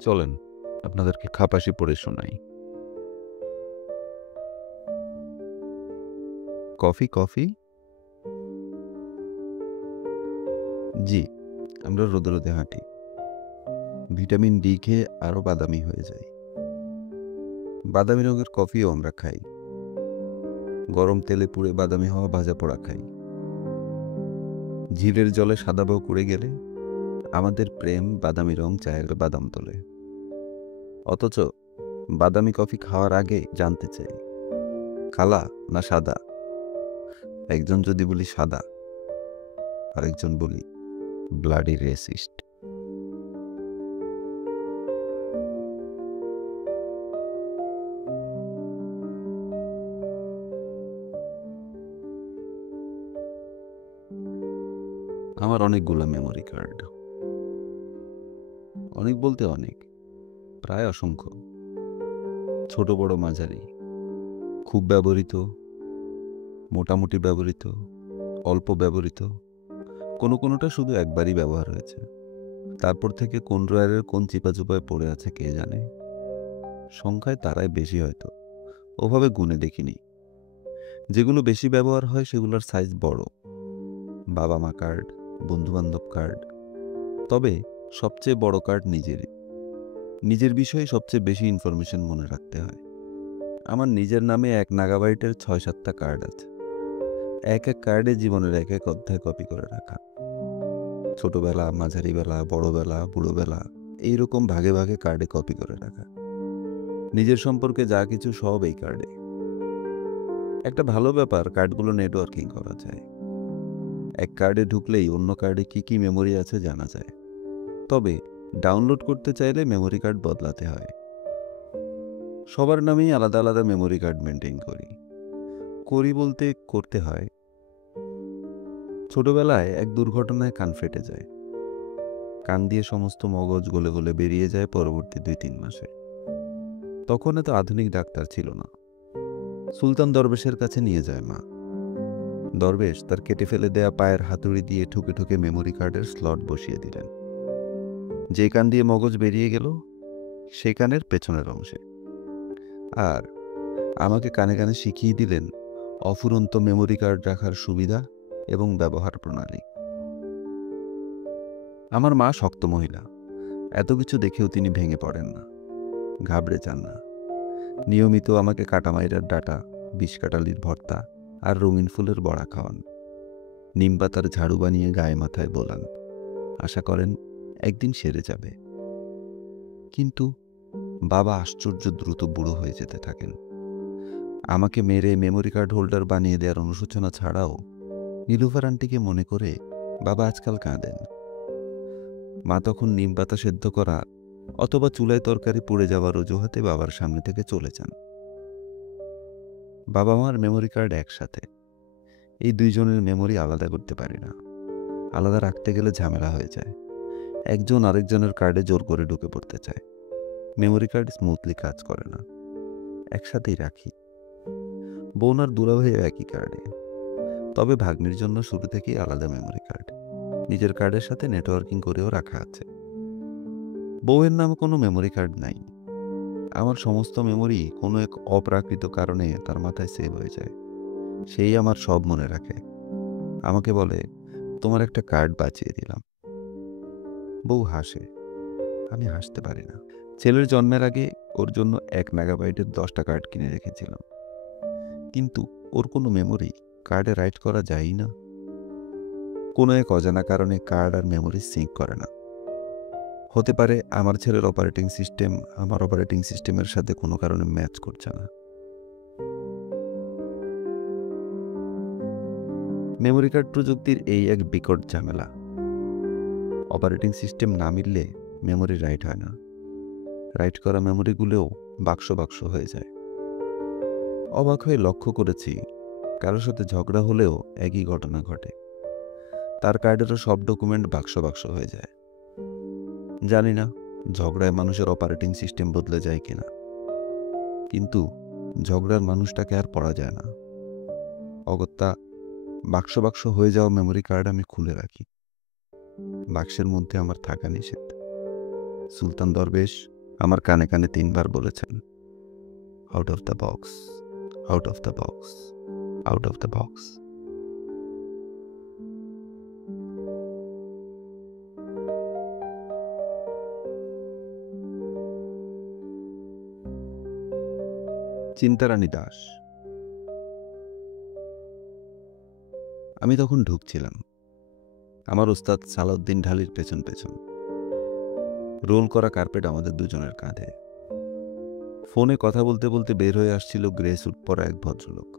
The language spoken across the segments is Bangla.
চলেন আপনাদেরকে খাপাসি পড়ে শোনাই। Coffee, coffee? জি, আমরা রোদে রোদে হাঁটি। ভিটামিন ডি খেয়ে আরো বাদামি হয়ে যাই। বাদামি রঙের কফিও আমরা খাই। গরম তেলে পুড়ে বাদামি হওয়া ভাজা পোড়া খাই। ঝিলের জলে সাদা বউ কুড়ে গেলে আমাদের প্রেম বাদামি রং চায়ের বাদাম তোলে। অথচ বাদামি কফি খাওয়ার আগে জানতে চাই, কালা না সাদা? একজন যদি বলি সাদা, আরেকজন বলি ব্লাডি রেসিস্ট। আমার অনেকগুলো মেমোরি কার্ড। অনেক বলতে অনেক, প্রায় অসংখ্য। ছোট বড় মাঝারি, খুব ব্যবহৃত, মোটামুটি ব্যবহৃত, অল্প ব্যবহৃত, কোনোটা শুধু একবারই ব্যবহার হয়েছে। তারপর থেকে কোন ড্রয়ারের কোন চিপাচুপায় পড়ে আছে কে জানে। সংখ্যায় তারাই বেশি হয়তো, ওভাবে গুণে দেখিনি। যেগুলো বেশি ব্যবহার হয় সেগুলোর সাইজ বড়। বাবা মা কার্ড, বন্ধুবান্ধব কার্ড। তবে সবচেয়ে বড় কার্ড নিজেরই। নিজের বিষয়ে সবচেয়ে বেশি ইনফরমেশন মনে রাখতে হয়। আমার নিজের নামে 1 মেগাবাইটের 6-7টা কার্ড আছে। এক এক কার্ডে জীবনের এক এক অধ্যায় কপি করে রাখা। ছোটবেলা, মাঝারিবেলা, বড়বেলা, বুড়োবেলা, এইরকম ভাগে ভাগে কার্ডে কপি করে রাখা। নিজের সম্পর্কে যা কিছু সব এই কার্ডে। একটা ভালো ব্যাপার, কার্ডগুলো নেটওয়ার্কিং করা যায়। এক কার্ডে ঢুকলেই অন্য কার্ডে কি কি মেমোরি আছে জানা যায়। তবে ডাউনলোড করতে চাইলে মেমোরি কার্ড বদলাতে হয়। সবার নামেই আলাদা আলাদা মেমোরি কার্ড মেনটেন করি। করি বলতে করতে হয়। ছোটবেলায় এক দুর্ঘটনায় কান ফেটে যায়। কান দিয়ে সমস্ত মগজ গলে গলে বেরিয়ে যায় পরবর্তী 2-3 মাসে। তখন এত আধুনিক ডাক্তার ছিল না। সুলতান দরবেশের কাছে নিয়ে যায় মা। দরবেশ তার কেটে ফেলে দেয়া পায়ের হাতুড়ি দিয়ে ঠুকে ঠুকে মেমোরি কার্ডের স্লট বসিয়ে দিলেন। যে কান দিয়ে মগজ বেরিয়ে গেল সে কানের পেছনের অংশে। আর আমাকে কানে কানে শিখিয়ে দিলেন অফুরন্ত মেমোরি কার্ড রাখার সুবিধা এবং ব্যবহার প্রণালী। আমার মা শক্ত মহিলা। এত কিছু দেখেও তিনি ভেঙে পড়েন না, ঘাবড়ে যান না। নিয়মিত আমাকে কাটামাইরার ডাটা, বিষকাটালির ভর্তা আর রঙিন ফুলের বড়া খাওয়ান। নিম পাতার ঝাড়ু বানিয়ে গায়ে মাথায় বোলান। আশা করেন একদিন সেরে যাবে। কিন্তু বাবা আশ্চর্য দ্রুত বুড়ো হয়ে যেতে থাকেন। আমাকে মেরে মেমোরি কার্ড হোল্ডার বানিয়ে দেওয়ার অনুশোচনা ছাড়াও নীলুফার আন্টিকে মনে করে বাবা আজকাল কাঁদেন। মা তখন নিম পাতা সেদ্ধ করা অথবা চুলায় তরকারি পুড়ে যাওয়ার অজুহাতে বাবার সামনে থেকে চলে যান। বাবা মার মেমোরি কার্ড একসাথে। এই দুইজনের মেমোরি আলাদা করতে পারি না। আলাদা রাখতে গেলে ঝামেলা হয়ে যায়। একজন আরেকজনের কার্ডে জোর করে ঢুকে পড়তে চায়। মেমোরি কার্ড স্মুথলি কাজ করে না। একসাথেই রাখি। বোন আর দুলাভাইও একই কার্ডে। তবে ভাগ্নির জন্য শুরু থেকেই আলাদা মেমোরি কার্ড। নিজের কার্ডের সাথে নেটওয়ার্কিং করেও রাখা আছে। বউয়ের নামে কোনো মেমোরি কার্ড নাই। আমার সমস্ত মেমোরি কোনো এক অপ্রাকৃত কারণে তার মাথায় সেভ হয়ে যায়। সেই আমার সব মনে রাখে। আমাকে বলে, তোমার একটা কার্ড বাঁচিয়ে দিলাম। বউ হাসে, আমি হাসতে পারি না। ছেলের জন্মের আগে ওর জন্য 1 মেগাবাইটের 10টা কার্ড কিনে রেখেছিলাম। কিন্তু ওর কোনো মেমোরি কার্ডে রাইট করা যায়ই না। কোনো এক অজানা কারণে কার্ড আর মেমোরি সিঙ্ক করে না। হতে পারে আমার ছেলের অপারেটিং সিস্টেম আমার অপারেটিং সিস্টেমের সাথে কোনো কারণে ম্যাচ করছে না। মেমোরি কার্ড প্রযুক্তির এই এক বিকট ঝামেলা। অপারেটিং সিস্টেম না মিললে মেমোরি রাইট হয় না। রাইট করা মেমোরিগুলোও বাক্স বাক্স হয়ে যায়। অবাক হয়ে লক্ষ্য করেছি, কারোর সাথে ঝগড়া হলেও একই ঘটনা ঘটে। তার কার্ডেরও সব ডকুমেন্ট বাক্স বাক্স হয়ে যায়। জানি না ঝগড়ায় মানুষের অপারেটিং সিস্টেম বদলে যায় কিনা, কিন্তু ঝগড়ার মানুষটাকে আর পড়া যায় না। অগত্যা বাক্স বাক্স হয়ে যাওয়া মেমোরি কার্ড আমি খুলে রাখি। বাক্সের মধ্যে আমার থাকা নিষেধ। সুলতান দরবেশ আমার কানে কানে 3 বার বলেছেন, out of the box, out of the box, out of the box. Chintarani Das. আমি তখন ঢুকছিলাম আমার ওস্তাদ সালাউদ্দিন ঢালির পেছন পেছন। রোল করা কার্পেট আমাদের দুজনের কাঁধে। ফোনে কথা বলতে বলতে বের হয়ে আসছিল গ্রে স্যুট পরা এক ভদ্রলোক।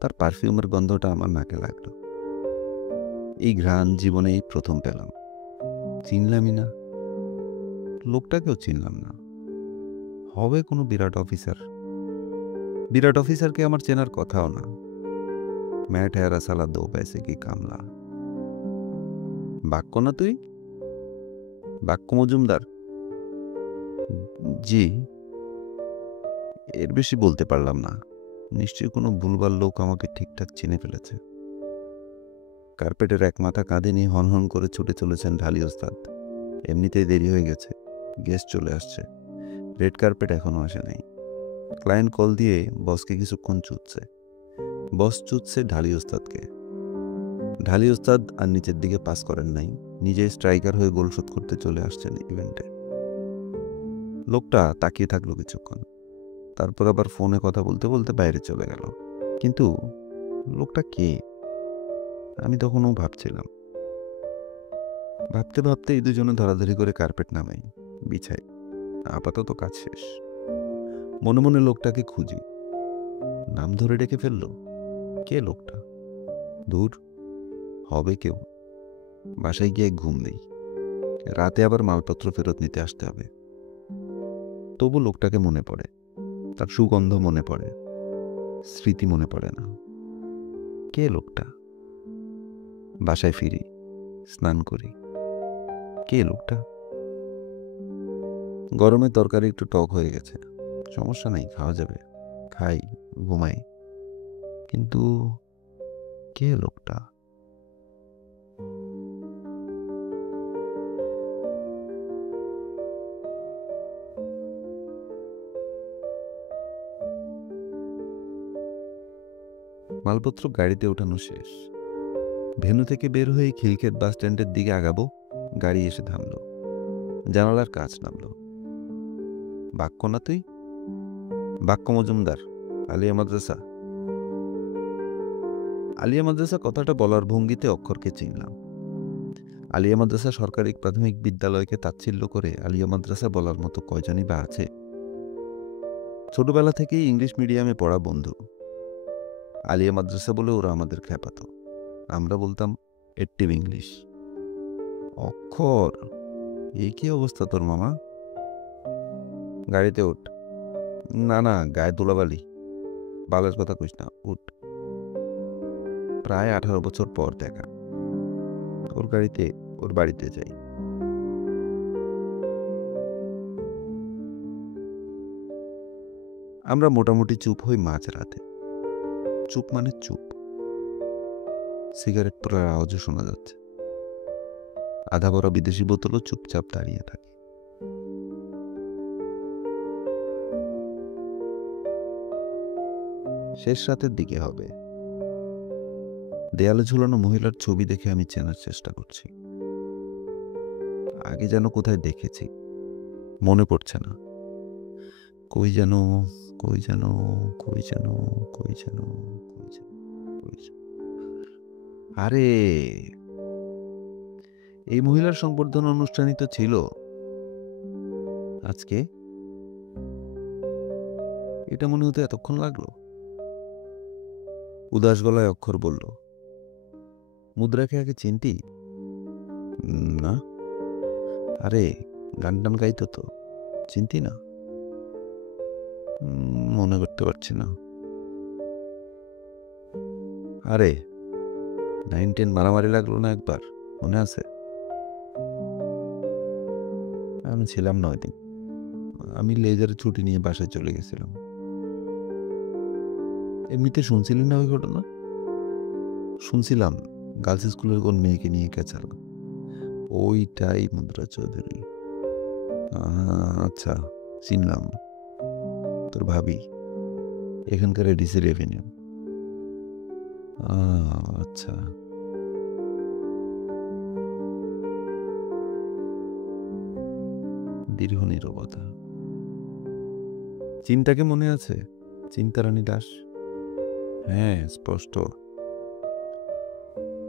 তার পারফিউমের গন্ধটা আমার নাকে লাগলো। এই ঘ্রাণ জীবনেই প্রথম পেলাম। চিনলামই না, লোকটাকেও চিনলাম না। হবে কোনো বিরাট অফিসার। বিরাট অফিসারকে আমার চেনার কথাও না। मैं ठहरा साला 2 पैसे की कामला। বাক্য না তুই? বাক্য মজুমদার? জি। এর বেশি বলতে পারলাম না। নিশ্চয়ই কোনো ভুলভাল লোক আমাকে ঠিকঠাক চিনে ফেলেছে। কার্পেটের এক মাথা কাঁধে নিয়ে হনহন করে ছুটে চলেছেন ঢালি ওস্তাদ। এমনিতেই দেরি হয়ে গেছে, গেস্ট চলে আসছে। রেড কার্পেট এখনো আসে নাই। ক্লায়েন্ট কল দিয়ে বসকে কিছুক্ষণ চুদছে। বস চুদছে ঢালি ওস্তাদকে। ঢালি ওস্তাদ আর নিচের দিকে পাস করেন নাই, নিজে স্ট্রাইকার হয়ে গোল শোধ করতে চলে আসছেন ইভেন্টে। লোকটা তাকিয়ে থাকলো কিছুক্ষণ, তারপর আবার ফোনে কথা বলতে বলতে বাইরে চলে গেল। কিন্তু লোকটা কে? আমি তখনও ভাবছিলাম। ভাবতে ভাবতে এই দুজনে ধরাধরি করে কার্পেট নামাই, বিছাই। আপাতত কাজ শেষ। মনে মনে লোকটাকে খুঁজি। নাম ধরে ডেকে ফেললো। কে লোকটা? দূর, হবে কেউ। বাসায় গিয়ে ঘুম নেই। রাতে আবার মালপত্র ফেরত নিতে আসতে হবে। তবু লোকটাকে মনে পড়ে, তার সুগন্ধ মনে পড়ে, স্মৃতি মনে পড়ে না। কে লোকটা? বাসায় ফিরি, স্নান করি। কে লোকটা? গরমে তরকারি একটু টক হয়ে গেছে, সমস্যা নাই, খাওয়া যাবে। খাই, ঘুমাই। কিন্তু কে লোকটা? মালপত্র গাড়িতে ওঠানো শেষ। ভেন্যু থেকে বের হয়ে খিলক্ষেত বাস স্ট্যান্ডের দিকে আগাবো, গাড়ি এসে থামলো। জানালার কাঁচ নামলো। বাক্য না তুই? বাক্য মজুমদার, আলিয়া মাদ্রাসা। আলিয়া মাদ্রাসা কথাটা বলার ভঙ্গিতে অক্ষরকে চিনলাম। আলিয়া মাদ্রাসা সরকারি প্রাথমিক বিদ্যালয়কে তাচ্ছিল্য করে আলিয়া মাদ্রাসা বলার মতো কয়জনই বা আছে? ছোটবেলা থেকেই ইংলিশ মিডিয়ামে পড়া বন্ধু। আলিয়া মাদ্রাসা বলে ওরা আমাদের খেপাতো। আমরা বলতাম এট্টিভ ইংলিশ। অক্ষর, এই কি অবস্থা তোর মামা? গাড়িতে উঠ। না না, গায়ে ধুলাবালি, বালের কথা কইস না, উঠ। প্রায় 18 বছর পর দেখা। ওর গাড়িতে, ওর বাড়িতে যাই। আমরা মোটামুটি চুপ হই মাঝরাতে। চুপ মানে চুপ। সিগারেট পোড়ার আওয়াজও শোনা যাচ্ছে। আধা ভরা বিদেশি বোতলও চুপচাপ দাঁড়িয়ে থাকে। শেষ রাতের দিকে হবে। দেয়ালে ঝুলানো মহিলার ছবি দেখে আমি চেনার চেষ্টা করছি। আগে যেন কোথায় দেখেছি, মনে পড়ছে না। কই যেন, কই যেন, কই যেন, কই যেন, কই যেন, কই যেন। আরে, এই মহিলার সংবর্ধনা অনুষ্ঠানই তো ছিল আজকে। এটা মনে হতে এতক্ষণ লাগলো? উদাস গলায় অক্ষর বলল, মুদ্রাকে আগে চিনতি? না। আরে, গান টান গাইতো তো, চিনতি না? মনে করতে পারছি না। আরে, 9-10 মারামারি লাগলো না একবার, মনে আছে? আমি ছিলাম 9 দিন। আমি লেজারে ছুটি নিয়ে বাসায় চলে গেছিলাম। এমনিতে শুনছিলি না ওই ঘটনা? শুনছিলাম গার্লস স্কুলের কোন মেয়েকে নিয়ে কেচাল। ওইটাই মুদ্রা চৌধুরী। আচ্ছা, চিনলাম। তোর ভাবি এখানকার এডিসি রেভিনিউ। আচ্ছা। দীর্ঘ নীরবতা। চিন্তাকে মনে আছে? চিন্তারানী দাস। হ্যাঁ, স্পষ্ট।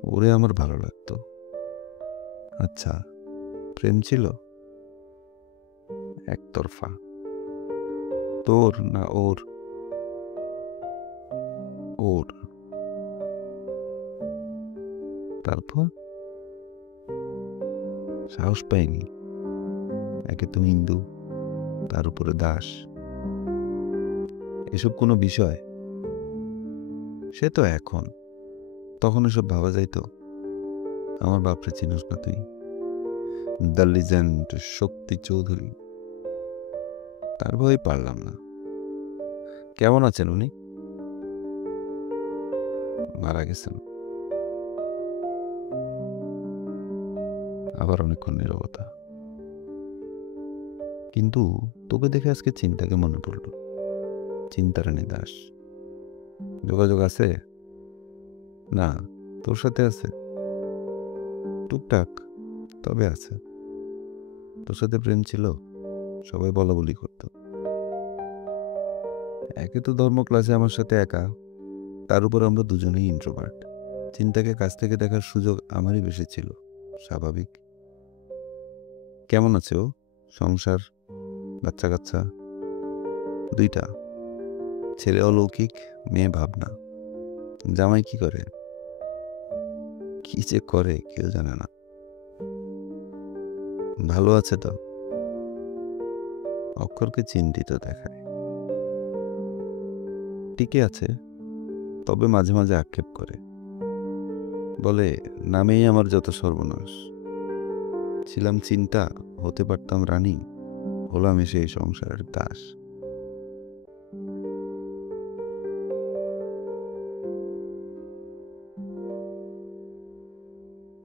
ওরে আমার ভালো লাগতো। আচ্ছা, প্রেম ছিল? একতরফা? তোর না ওর? ওর। তারপর? সাহস পাইনি। একে তো হিন্দু, তার উপরে দাস। এসব কোনো বিষয়? সে তো এখন, তখন এসব ভাবা যাইতো? আমার বাপরে চিনিস না তুই? দ্য লিজেন্ড শক্তি চৌধুরী। তার ভয় পারলাম না। কেমন আছেন উনি? মারা গেছেন। আবার অনেকক্ষণ নীরবতা। কিন্তু তোকে দেখে আজকে চিন্তাকে মনে পড়ল। চিন্তারানী দাস। যোগাযোগ আছে? না। তোর সাথে আছে? টুকটাক, তবে আছে। তোর সাথে প্রেম ছিল? সবাই বলা বলি করতো। একে তো ধর্ম ক্লাসে আমার সাথে একা, তার উপর আমরা দুজনেই ইন্ট্রোভার্ট। চিন্তাকে কাছ থেকে দেখার সুযোগ আমারই বেশি ছিল। স্বাভাবিক। কেমন আছে ও? সংসার, বাচ্চা কাচ্চা? দুইটা। ছেলে অলৌকিক, মেয়ে ভাবনা। জামাই কি করে? কি যে করে কেউ জানে না। ভালো আছে তো? অক্ষরকে চিন্তিত দেখায়। টিকে আছে, তবে মাঝে মাঝে আক্ষেপ করে। বলে নামেই আমার যত সর্বনাশ। ছিলাম চিন্তা, হতে পারতাম রানী, হলাম এসে এই সংসারের দাস।